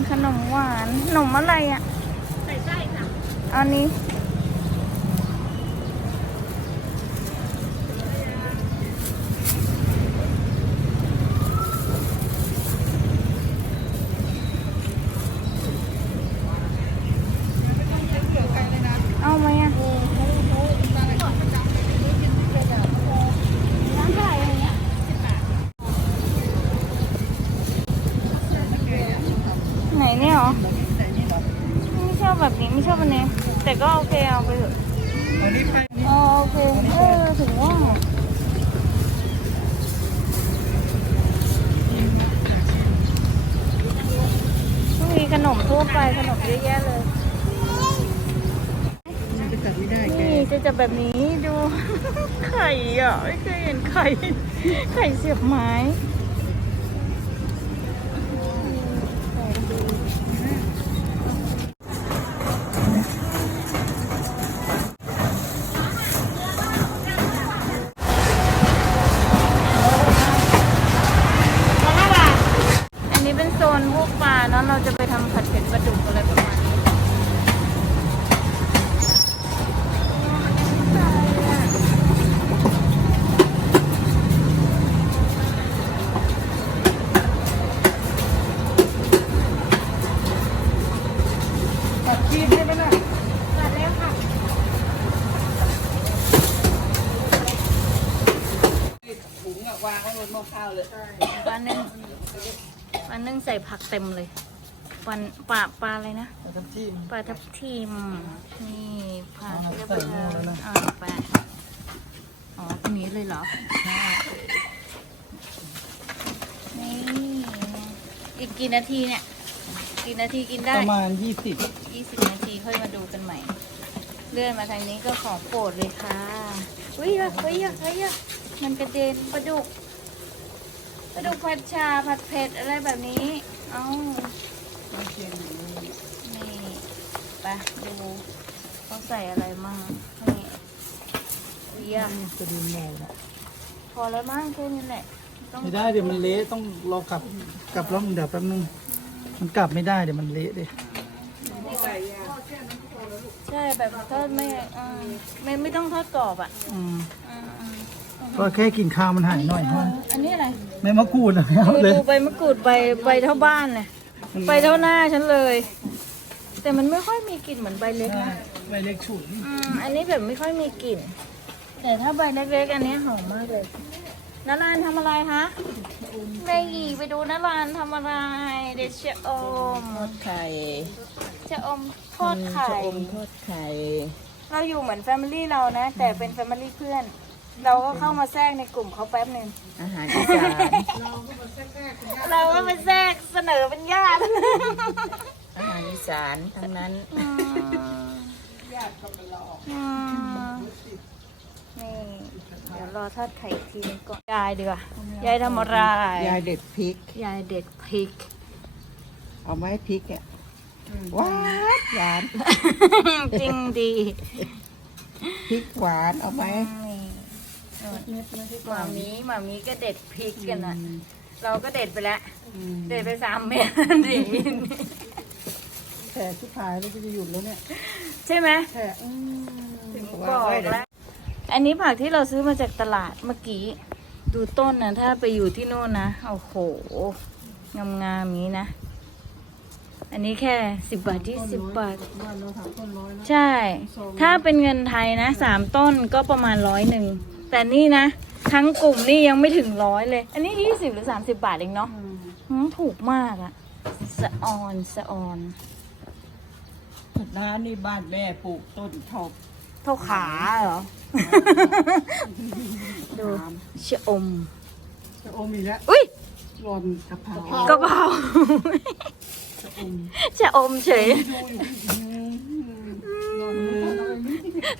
เป็นขนมหวานขนมอะไรอะใส่ไส้ค่ะอันนี้ เอาไหมอะร้านเท่าไหร่อะไรเงี้ยไหนเนี่ยเห รอ ไม่ชอบแบบนี้ไม่ชอบอันนี้ แต่ก็โอเคเอาไปเถอะอันนี้ใครอ๋อโอเคเออถึงว่าต้องมีขนมทั่วไปขนมเยอะแยะเลยมันจะจัดไม่ได้แกนี่จะจับแบบนี้ดู ไข่อะ ไม่เคยเห็นไข่ ไข่เสียบไม้อันนี้เป็นโซนพวกปลาเนาะเราจะไปทำผัดเผ็ดปลาดุกอะไรประมาณนี้ ตัดคีบให้ไหมล่ะ มาแล้วค่ะ ถุงอะวางไว้บนหม้อข้าวเลย ปลานึ่ง ปลานึ่งใส่ผักเต็มเลยปลาปลาปลาอะไรนะ แล้วก็จิ้ม ปลาทับทิม นี่ผักอ๋อเรียบใส่ร้หม้อแล้วอยนะ อ่าไปอ๋อตรงนี้เลยเหรอ นี่อีกกี่นาทีเนี่ย กี่นาทีกินได้ ประมาณยี่สิบยี่สิบนาทีค่อยมาดูกันใหม่ เลื่อนมาทางนี้ก็ของโปรดเลยค่ะ อุ้ยอะเฮ้ยอะเฮ้ยอะมันกระเด็นปลาดุก ปลาดุกผัดชาผัดเผ็ดอะไรแบบนี้ เอ้านี่ไปดูเขาใส่อะไรมั่งนี่อุ้ยอะจะดูโมนะพอแล้วมั้งแค่นี้แหละต้องไม่ได้เดี๋ยวมันเละต้องรอกลับกลับรอบเดี๋ยวแป๊บนึง มันกลับไม่ได้เดี๋ยวมันเละดิใช่แบบทอดไม่อ่าไม่ไม่ต้องทอดกรอบอะ อืมอ่าอ่า ก็แค่กินข้าวมันหายหน่อยเอฮะออันนี้อะไรไม่มะกรูดนะเอาดูเลย ดูใบมะกรูดใบใบเท่าบ้านเลยใบเท่าหน้าฉันเลย แต่มันไม่ค่อยมีกลิ่นเหมือนใบเล็กนะใบเล็กฉุนอืมอันนี้แบบไม่ค่อยมีกลิ่น แต่ถ้าใบเล็กๆอันนี้หอมมากเลยนาลานทำอะไรคะแม่หยีไปดูนาลานทำอะไร เดชะอมทอดไข่ชะอมทอดไข่ ชะอมทอดไข่ เราอยู่เหมือนแฟมิลี่เรานะ แต่เป็นแฟมิลี่เพื่อน เราก็เข้ามาแทรกในกลุ่มเขาแป๊บหนึ่งอาหารอีสานเราก็มาแทรกเสนอเป็นญาติอาหารอีสานทั้งนั้นอืมนี่เดี๋ยวรอทอดไข่อีกทีนึงก่อนยายดีกว่ายายทำอะไรยายเด็ดพริกยายเด็ดพริก เอาไหมพริกอะหวานหวานจริงดีพริกหวานเอาไหม นี่หมามีหมามีก็เด็ดพริกกันนะเราก็เด็ดไปแล้วเด็ดไปสามเม็ดดิแต่ที่พายแล้วจะหยุดแล้วเนี่ยใช่ไหมแค่อืมถึงบอกแล้วอันนี้ผักที่เราซื้อมาจากตลาดเมื่อกี้ ดูต้นนะถ้าไปอยู่ที่โน่นนะโอ้โหงามๆอย่างนี้นะ อันนี้แค่สิบบาทที่สิบบาท บ้านเราถามต้นร้อยนะใช่ ถ้าเป็นเงินไทยนะสามต้นก็ประมาณร้อยหนึ่ง แต่นี่นะ ทั้งกลุ่มนี่ยังไม่ถึงร้อยเลย อันนี้ยี่สิบหรือสามสิบาทเองเนาะอืมถูกมากอะสะออนสะออนน้านี่บ้านแม่ปลูกต้นทอบเท่าขาเหรอ ดูชะอมจะอมอีกแล้วอุ้ยหล่อนกะเพรากระเพราชะอมเฉย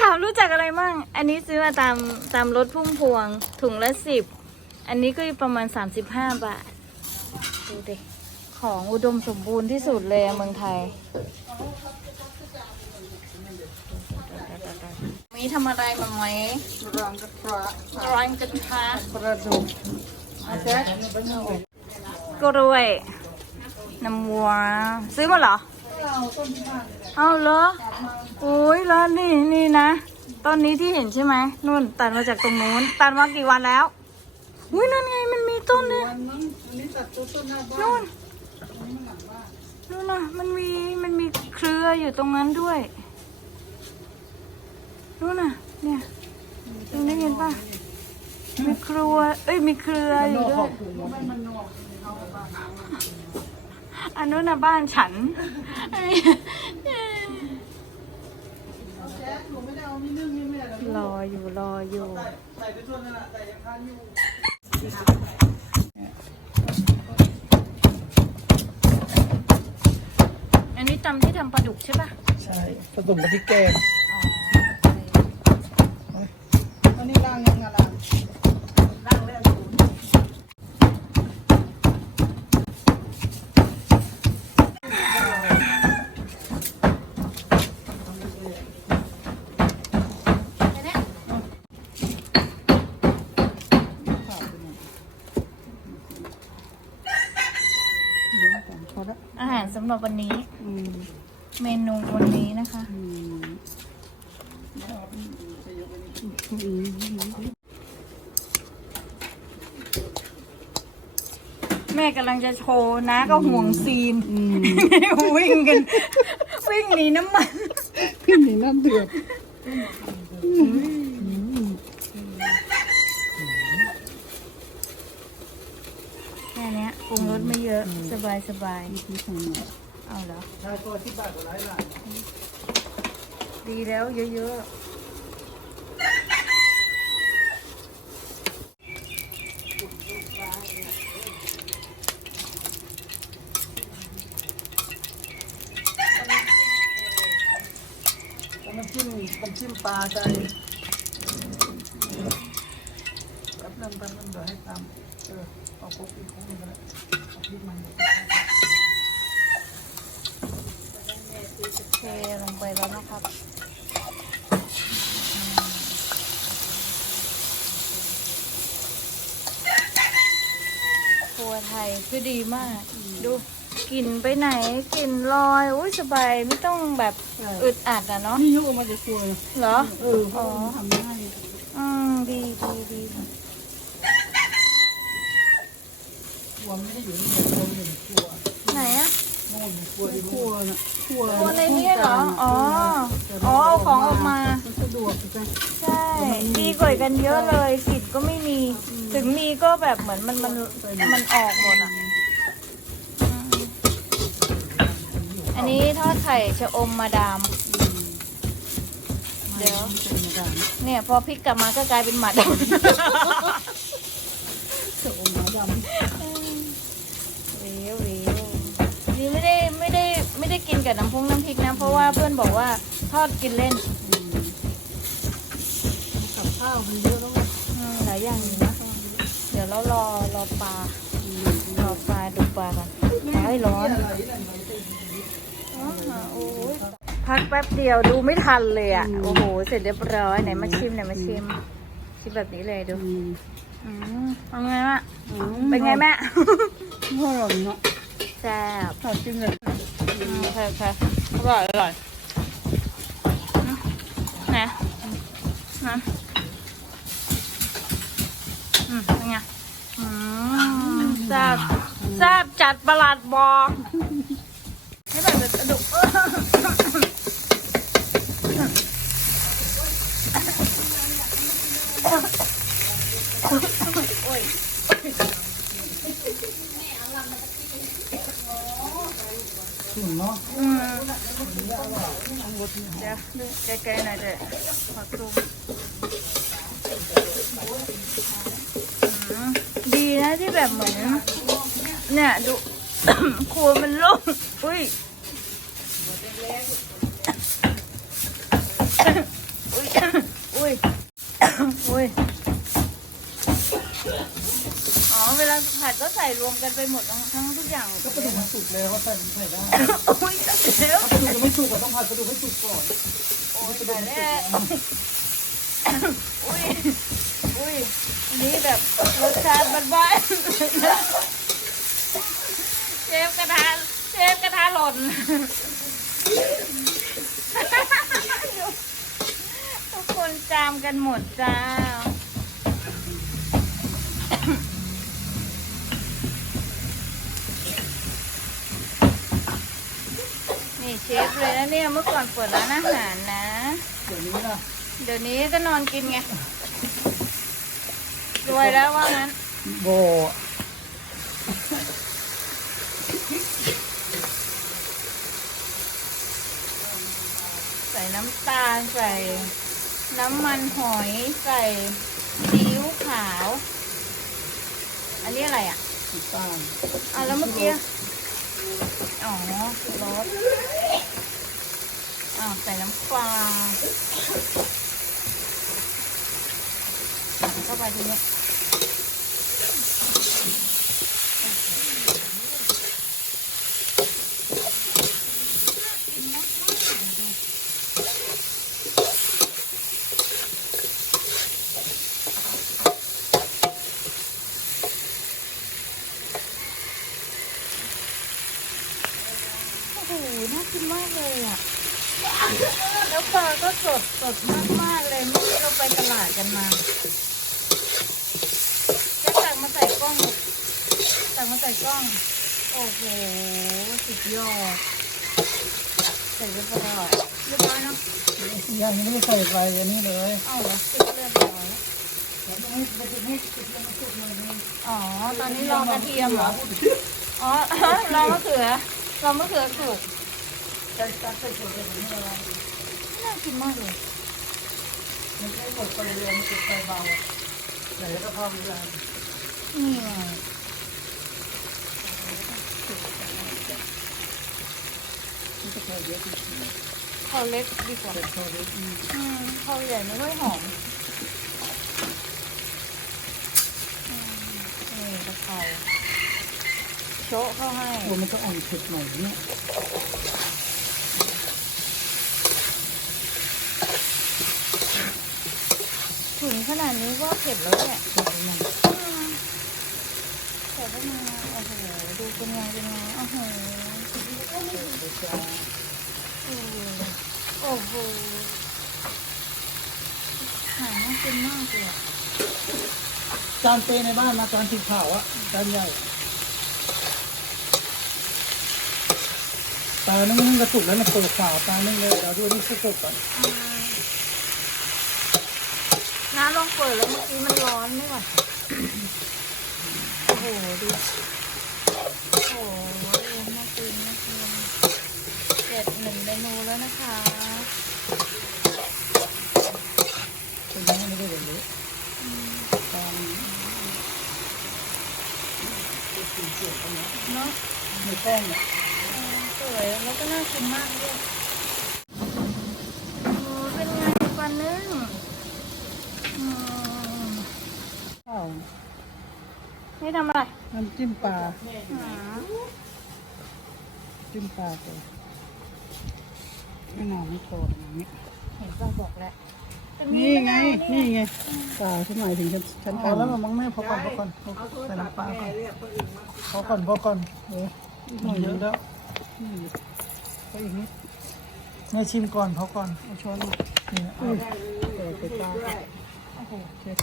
ถามรู้จักอะไรมั่ง อันนี้ซื้อมาตามตามรถพุ่มพวงถุงละสิบ อันนี้ก็ประมาณสามสิบห้าบาท ดูดิ ของอุดมสมบูรณ์ที่สุดเลยอะเมืองไทย มีทำอะไรมาไหมรังกระเพราร้อนกันคะกระดูกอาแจ๊กกล้วยน้ำวัว ซื้อมาเหรอ เอาเหรอ โอ้ยแล้วนี่นี่นะต้นนี้ที่เห็นใช่ไหมนู่นตัดมาจากตรงนู้นตัดมากี่วันแล้วอุ้ยนั่นไงมันมีต้นเนี่ยวันนั้นอันนี้ตัดตัวต้นหน้าบ้านนู่นอันนี้มันหลังบ้านนู่นนะมันมีมันมีเครืออยู่ตรงนั้นด้วยนู่นน่ะ เนี่ยตรงนี้เห็นปะมีครัวเอ้ยมีเครืออยู่ด้วยมันมันนอกอันนู้นน่ะบ้านฉัน รออยู่รออยู่อันนี้ตำที่ทำปลาดุกใช่ปะใช่ผสมกับพริกแกง อ๋อ อันนี้ล้างยังไงล่ะล้างแล้วพอ แล้วอาหารสำหรับวันนี้ อืมเมนูวันนี้นะคะอืมแม่กำลังจะโชว์นะก็ห่วงซีน อืมวิ่งกัน วิ่งหนีน้ำมัน พี่หนีน้ำเดือดแค่เนี้ย ปรุงรสไม่เยอะ สบายสบายพี่ทำไงๆเอาเหรอใช่ก็ที่บ้านก็ไร้หลานดีแล้วเยอะแล้วมันจิ้มมันจิ้มปลาใจแป๊บนึงแป๊บนึงเดี๋ยวให้ตามเออ เอาโคกอีกโคกหนึงก็ได้เอาพริกมันๆเทลงไปแล้วนะครับครัวไทยคือดีมาก ดูกลิ่นไปไหนกลิ่นลอยอุ้ยสบายไม่ต้องแบบอึดอัดอะเนาะนี่ยกออกมาจากครัวเลยเหรอเออเพราะว่ามันทำง่ายอืมดีดีดี ครั วไม่ได้อยู่ในครัวมันอยู่ในครัวไหนอะโน่นครัวครัวน่ะครัวตัวในนี้เหรอ อ๋อ อ๋อเอาของออกมา มันสะดวกจังใช่ ดีกว่ากันเยอะเลยกลิ่นก็ไม่มี ถึงมีก็แบบเหมือนมันมันมันออกหมดอะอืมอันนี้ทอดไข่ชะอมมาดาม เดี๋ยวเป็นมาดามเนี่ยพอพลิกกลับมาก็กลายเป็นหมาดจะอมมาดามำเร็ วเร็วนี่ไม่ได้ไม่ได้ไม่ได้กินกับน้ำพุงน้ำพริกนะ เพราะว่าเพื่อนบอกว่าทอดกินเล่นกับข้าวมันเยอะแล้วไงอืมหลายอย่างอยู่นะเดี๋ยวเรารอรอปลารอปลาดูปลากันไอ้ร้อนโอ้ยพักแป๊บเดียวดูไม่ทันเลยอะโอ้โห เสร็จเรียบร้อยไหนมาชิมไหนมาชิมชิมแบบนี้เลยดูอืมอืมเป็นไงแม่อืมเป็นไงแม่ อร่อยเนาะแซ่บขอจิ้มเลยอืมโอเคโอเคอร่อยอร่อยอืมนะนะอืมเป็นไงอืมแซ่บแซ่บจัดประหลาดบอกให้แบบกระดูกโอ้ย ถึงเนาะ อืมเดี๋ยว ดูใกลๆหน่อยเถอขอซูมอืมดีนะที่แบบเหมือนเนี่ยดู ครัวมันโล่งอุ้ยอุ้ยอุ้ยอุ้ยอ๋อเวลาผัดก็ใส่รวมกันไปหมดทั้ง กอย่างก็ปลาดุกมันสุกแล้วใส่ใส่ได้อุ้ยเดี๋ยวปลาดุกยังไม่สุกก็ต้องผัดปลาดุกให้สุกก่อนโอ้ยแต่แน่อุ้ยอุ้ยอันนี้แบบรสชาติบ้านๆเชฟกระทะเชฟกระทะหล่นทุกคนจามกันหมดจ้า เชฟเลยนะเนี่ยเมื่อก่อนเปิดร้านอาหารนะ เดี๋ยวนี้นะเดี๋ยวนี้ก็นอนกินไงรวยแล้วว่างั้นโบใส่น้ำตาลใส่ น้ำมันหอยใส่ซีอิ๊วขาว อันนี้อะไรอะติดตามอะแล้วเมื่อกี้อ๋อคือรส อ่าวใส่น้ำปลาเข้าไปทีนี้โอ้โห น่ากินมากเลยอะ แล้วปลา ก็สดสดมากมากๆเลยเมื่อกี้เราไปตลาดกันมาจะตักมาใส่กล้องตักมาใส่กล้อง โอ้โหสุดยอด ใส่เรียบร้อยเรียบร้อยเนาะยังไม่ได้ใส่ไปอันนี้เลยเอาเหรอติดเรียบร้อยอ๋อ ตอนนี้รอกระเทียมเหรอ อ๋อรอมะเขือรอมะเขือสุกน่ากิ นมากเลยมันไม่หมดไปเรียนติดไปเบาไหนก็พอมีแรงนี่ไงที่จะแค่เยอะจริงพอเล็กดีกว่าๆแต่พอได้อีกอืมพอใหญ่ไม่ค่อยหอมอืมนี่กะเพราโชะเข้าให้โอ้มันก็อ่อนเผ็ดหน่อยเนี่ย ถึง ขนาดนี้ก็เผ็ดแล้วเนี่ยใส่ยังอืมแต่ก็มาโอ้โหดูเป็นไงเป็นไงโอ้โหโอ้โหหาน่ากินมากเลยจานเปในบ้านมาจานสีขาวอะจานใหญ่ตานึ่งกระตุกแล้วนะเปิดฝาตานึ่งเลยเดี๋ยวดูนี่สกก่อน ต้องเปิดแล้วเมื่อกี้มันร้อนไม่ไหวโอ้โหดูโอ้โหน่ากินน่ากินเจ็ดหนึ่งเมนูแล้วนะคะเป็นยังไม่ได้แบบนี้อืมตามเนาะในกล้องเนี่ยเออสวยแล้วก็น่ากินมากด้วยโอ้เป็นไงปลานึ่ง ข้าวนี่ทำอะไรน้ำจิ้มปลาอืมจิ้มปลาไปไม่นานไม่โตอย่างนี้เห็นป้าบอกแล้วจะมีนี่ไงมะาวนี่ไงปลาฉันหมายถึงฉันฉันพอทำแล้วมั้งแม่พอก่อนพอก่อนใส่น้ำปลาก่อนพอก่อนพอก่อนเออหน่อยเยอะแล้วนี่ก็อีกนิดแม่ชิมก่อนพอก่อนเอาช้อนมานี่เอาเออไปปลาก่อน โอ้โหเช็ด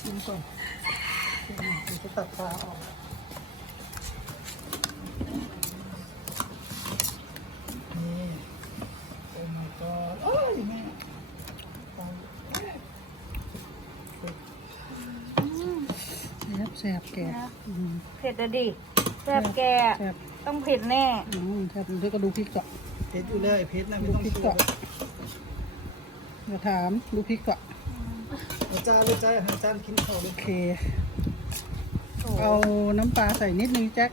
ชิมก่อนชิมหน่อยเดี๋ยวจะตัดปลาออกนี่โอ้ my god โอ้ยแม่แสบแสบแกอืมเผ็ดอะดิแซ่บแกแสบต้องเผ็ดแน่อืมแสบดี๋ยวก็ดูพริกก่อนเพชรอยู่เลยเพชรนะไม่ดูต้องพริกสู้ ก่อนอย่าถามดูพริกก่อนอาจารย์เลยจ้าอาจารย์กินข้าวเลโอยเคโอ้เอาน้ำปลาใส่นิดนึงแจ็ค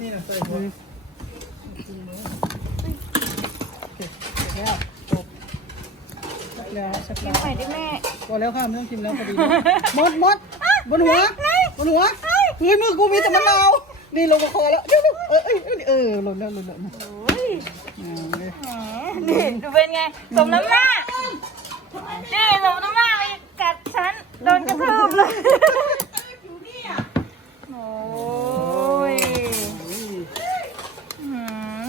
นี่นะใส่อืหัวมโอเคเสร็จแล้วจบสักแล้วสักกิแล้นวใหม่ดิแม่พอแล้วค่ะไม่ต้องชิมแล้วพอดีหมดหมดบนหัวบนหัวเฮ้ยมือกูมีแต่มะนาวนี่ลงมาคอแล้วเดี๋ยวเออเออเออเออหล่นแล้วหล่นแล้วโอ้ยอ่าเลยแหมนี่ดูเป็นไงสมน้ำหน้า นี่หนูน้ำมากเลยกัดฉันโดนกระทืบเลยโอ้ยหื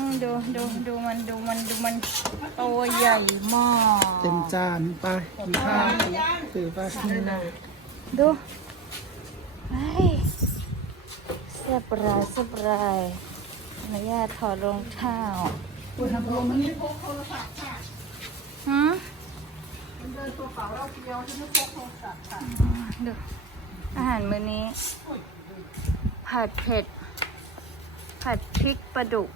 มดูดูดูมันดูมันดูมันตัวใหญ่มากเต็มจานไปกินข้าวถือไปดูไอ้เสียรายเสียบานุญาตถอดรองเท้าคุณทำรวมมันนี่พกโทรศัพท์ค่ะหื เดินตัวเปล่าเราเดียวฉันไม่พกโทรศัพท์ค่ะเดูอาหารมื้อนี้ ผัดเผ็ด ผัดพริกปลาดุก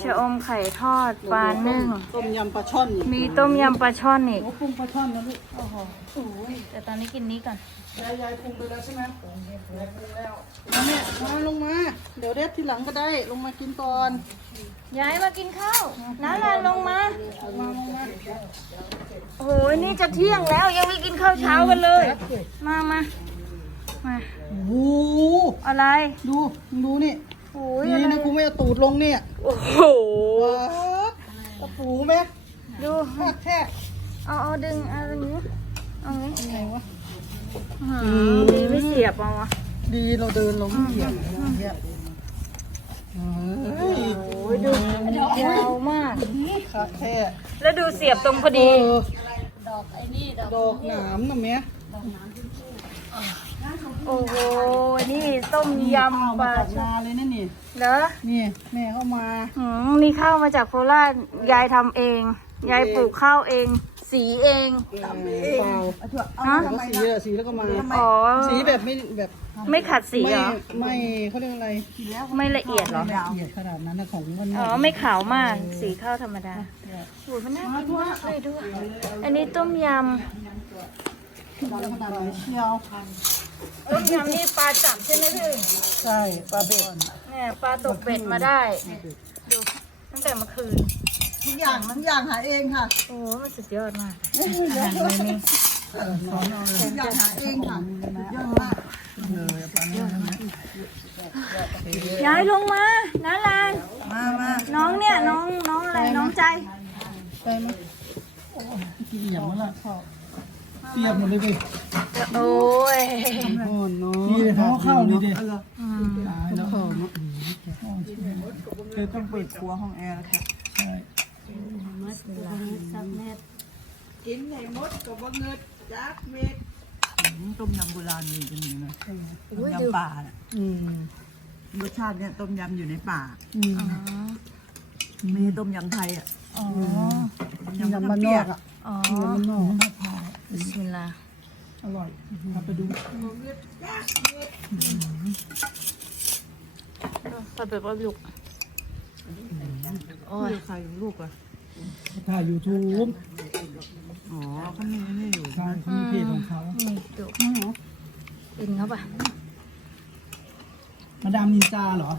ชะอมไข่ทอดปลานึ่ง ต้มยำปลาช่อนมีต้มยำปลาช่อนอีก โอ้ปรุงปลาช่อนนะลูกโอ้โหแต่ตอนนี้กินนี้ก่อนยายยายปรุงไปแล้วใช่ไหมปรุงยายปรุงแล้วมาแม่มาลงมา เดี๋ยวเด็ดทีหลังก็ได้ลงมากินก่อนย้ายมากินข้าวน้าลานลงมามาลงมาโอ้โหนี่จะเที่ยงแล้วยังไม่กินข้าวเช้ากันเลย มามามาโอ้โหอะไรดูมึงดูนี่โอ้ย นี่อะไรนะกูไม่เอาตูดลงเนี่ยโอ้โหว้าดกระปูไหมดูแทกแทกเอาเอาดึงเอาดึงนี้เอางี้ยังไงวะอืมดีไม่เสียบเอาวะดีเราเดินเราไม่เหยียบเหยียบเฮ้ยโอ้ยดูยาวมากขาแท้แล้วดูเสียบตรงพอเอดีอดอกไอ้นี่ดอกหนามนะแม่ โอ้โห นี่ต้มยำปมาลาจากนาเลยนะนี่เหรอ นี่แม่เข้ามาอืมนี่ข้าวมาจากโคราช ยายทำเอง ยายปลูกข้าวเอง สีเอง เปล่าฮะ แล้วก็สีอะสีแล้วก็มา อ๋อ สีแบบไม่แบบไม่ขัดสีไม่เหรอ ไม่เขาเรียกอะไรไม่ละเอียดเหรอไม่ละเอียดขนาดนั้นนะของมันอ๋อ ไม่ขาวมาก สีข้าวธรรมดาโอ้ยมันน่ากินมากเลยด้วย อันนี้ต้มยข นาดไหนเชียวำต้มยำนี่ปลาจับใช่ไหมพี่ใช่ปลาเบ็ดเนี่ยปลาตกเบ็ดมาได้ดูตั้งแต่เมื่อคืนทุกอย่างทุกอย่างหาเองค่ะ โอ้โหมันสุดยอดมากอาหารมื้อนี้ทุกอย่างหาเองค่ะสุดยอดมากย้ายลงมาน้าลานมามาน้องเนี่ยน้องน้องอะไรน้องใจไปไหมกินอย่างนั้นละ เสียบหมดเลยดิโอ้ยโอ้น้องนี่เลยเขาเข้านี่ดิอืมตายแล้วเข้าเนาะคือต้องเปิดครัวห้องแอร์ค่ะใช่กินไหนมดกับว่าเงินจักเม็ดต้มยำโบราณมีกันอยู่นะโอ้ต้มยดูยำป่าน่ะอืมรสชาติเนี่ยต้มยำอยู่ในป่าอืมอ๋อไม่ใช่ต้มยำไทยอะอ๋อต้มยำยำมันเปนรี้อยกอะอ๋อยำมันนอก บิสมิลลาห์อร่อยครับไปดูปลาเป็ดปลาดุกโอ้ยใครลูกอะถ่ายยูทูบอ๋อเขามีนี่อยู่ใช่เขามีเพจของเขานี่ดุอินเข้าไปมาดามนินจาเหรอ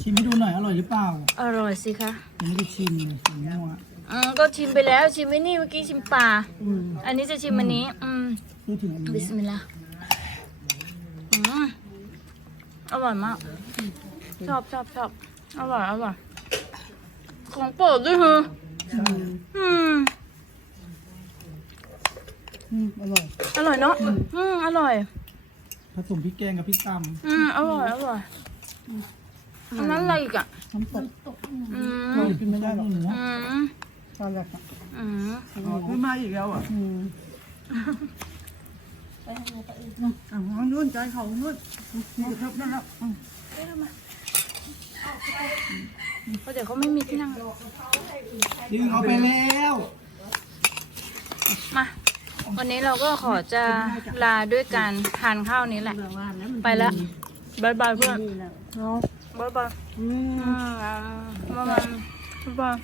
ชิมให้ดูหน่อยอร่อยหรือเปล่า อร่อยสิคะยังไม่ได้ชิมเลยชิมมั่ว อืมก็ชิมไปแล้วชิมไอ้นี่เมื่อกี้ชิมปลาอืมอันนี้จะชิมอันนี้ อืมพูดถึงอันบินี้สมิลลาห์อืมอร่อยมาก ชอบชอบชอบอร่อยอร่อยของโปรดด้วยฮะใช่อืมอืมอร่อยอร่อยเนาะอืมอร่อย ผสมพริกแกงกับพริกตอืมอร่อยอร่อยอันนั้นอะไรอีกอะน้ำตกอืมำเรากินไม่ได้หรอกหนูอืม ปลาแหลกอะอืมอ๋อไม่มาอีกแล้วอะอืมอะห้องนู้นใจเขานู้นนี่ครับนั่นแล้วเพราะเดี๋ยวเขาไม่มีที่นั่ง ดึงเอาไปแล้ว มา วันนี้เราก็ขอจะลาด้วยการทานข้าวนี้แหละ ไปแล้วบายบายเพื่อนเนาะบายบายอืมอืมอ่าบ๊ายบายบ๊ายบาย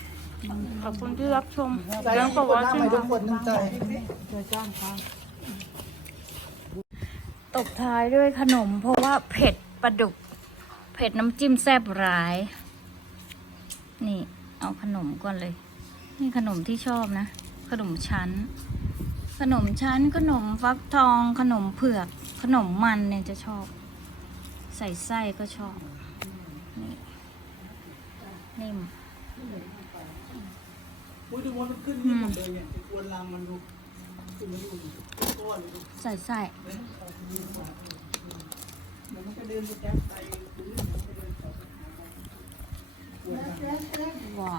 ขอบคุณที่รับชมใจเรื่องกประดวัติน้ำใช่ไปไหมทุกคนน้ำใจตบท้ายด้วยขนม เพราะว่าเผ็ดปลาดุก เผ็ดน้ำจิ้มแซ่บร้าย นี่ เอาขนมก่อนเลย นี่ขนมที่ชอบนะ ขนมชั้น ขนมชั้น ขนมฟักทอง ขนมเผือก ขนมมันเนี่ยจะชอบ ใส่ไส้ก็ชอบ นี่นิ่ม อุ้ยดูมดมันขึ้นนี่หมดเลยเนี่ยไอ้ควรรังมันดูขึ้มาอนดูใส่ใส่แล้าวก็มก็มกว่ม